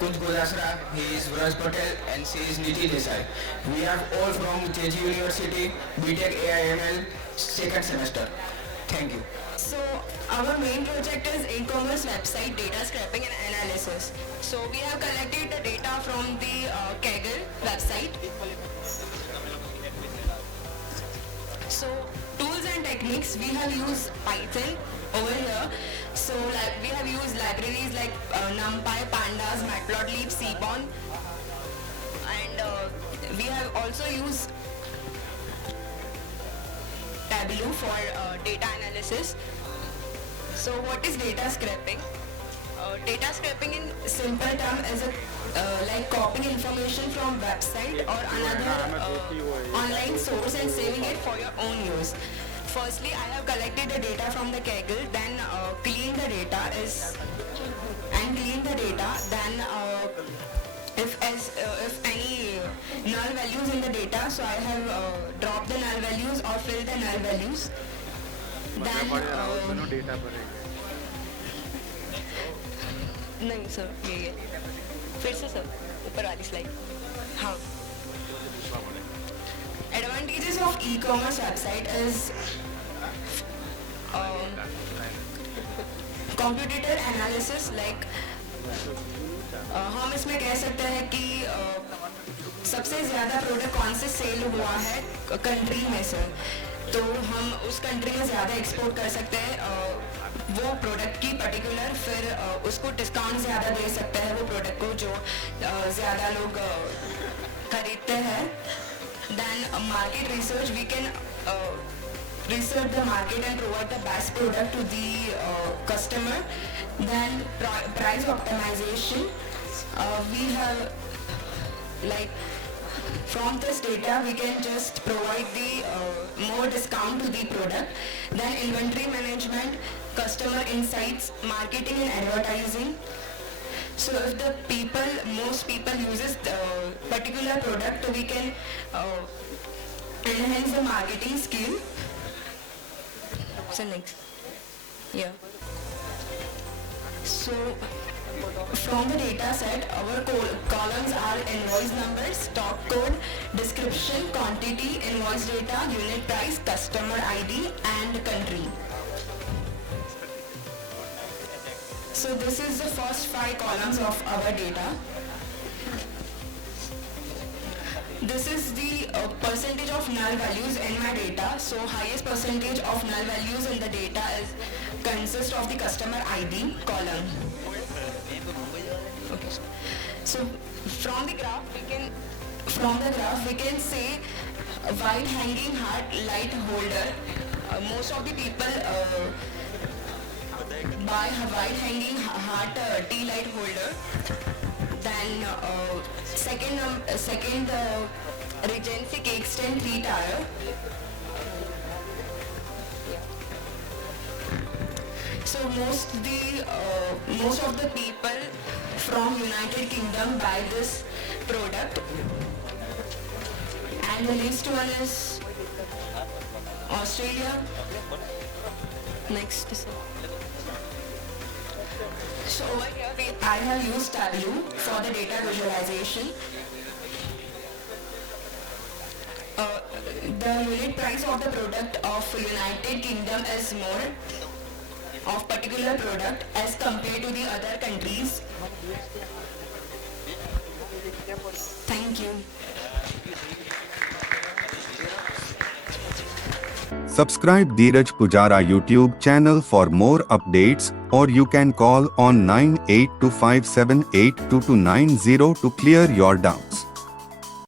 Kunj Godasra, he is Vraj Patel, and she is Niti Desai. We are all from JG University, BTech AIML, second semester. Thank you. So our main project is e-commerce website data scraping and analysis. So we have collected the data from the Kaggle website. So tools and techniques, we have used Python over here. So we have used libraries like NumPy, Pandas, Matplotlib, Seaborn, and we have also used Tableau for data analysis. So what is data scraping? Data scraping in simple term is like copying information from website or another online source and saving it for your own use. Firstly, I have collected the data from the Kaggle, then clean the data, then if any null values in the data, so I have dropped the null values or filled the null values. Then data पर नहीं sir ये फिर से sir ऊपर वाली slide हाँ advantages of e-commerce website is computator analysis like हम इसमें कह सकते हैं कि सबसे ज़्यादा प्रोडक्ट कौन से सेल हुआ है कंट्री में से तो हम उस कंट्री में ज़्यादा एक्सपोर्ट कर सकते हैं वो प्रोडक्ट की पर्टिकुलर फिर उसको डिस्काउंट ज़्यादा दे सकते हैं वो प्रोडक्ट को जो ज़्यादा लोग खरीदते हैं then market research we can research the market and provide the best product to the customer. Then price optimization, we have like from this data we can just provide the more discount to the product. Then inventory management, customer insights, marketing and advertising. So if the most people uses the particular product, we can enhance the marketing skill. So next, yeah. So from the data set, our columns are invoice numbers, stock code, description, quantity, invoice data, unit price, customer ID, and country. So this is the first 5 columns of our data. This is the percentage of null values in my data. So highest percentage of null values in the data consists of the customer ID column. Okay. So from the graph we can say white hanging heart light holder. Most of the people buy white hanging heart tea light holder. Then second Regency cake stand 3 tire. So most of the people from United Kingdom buy this product, and the next one is Australia. Next is so over here I have used Tableau for the data visualization. The unit price of the product of United Kingdom is more of particular product as compared to the other countries. Thank you. Subscribe Dheeraj Pujara YouTube channel for more updates, or you can call on 9825782290 to clear your doubts.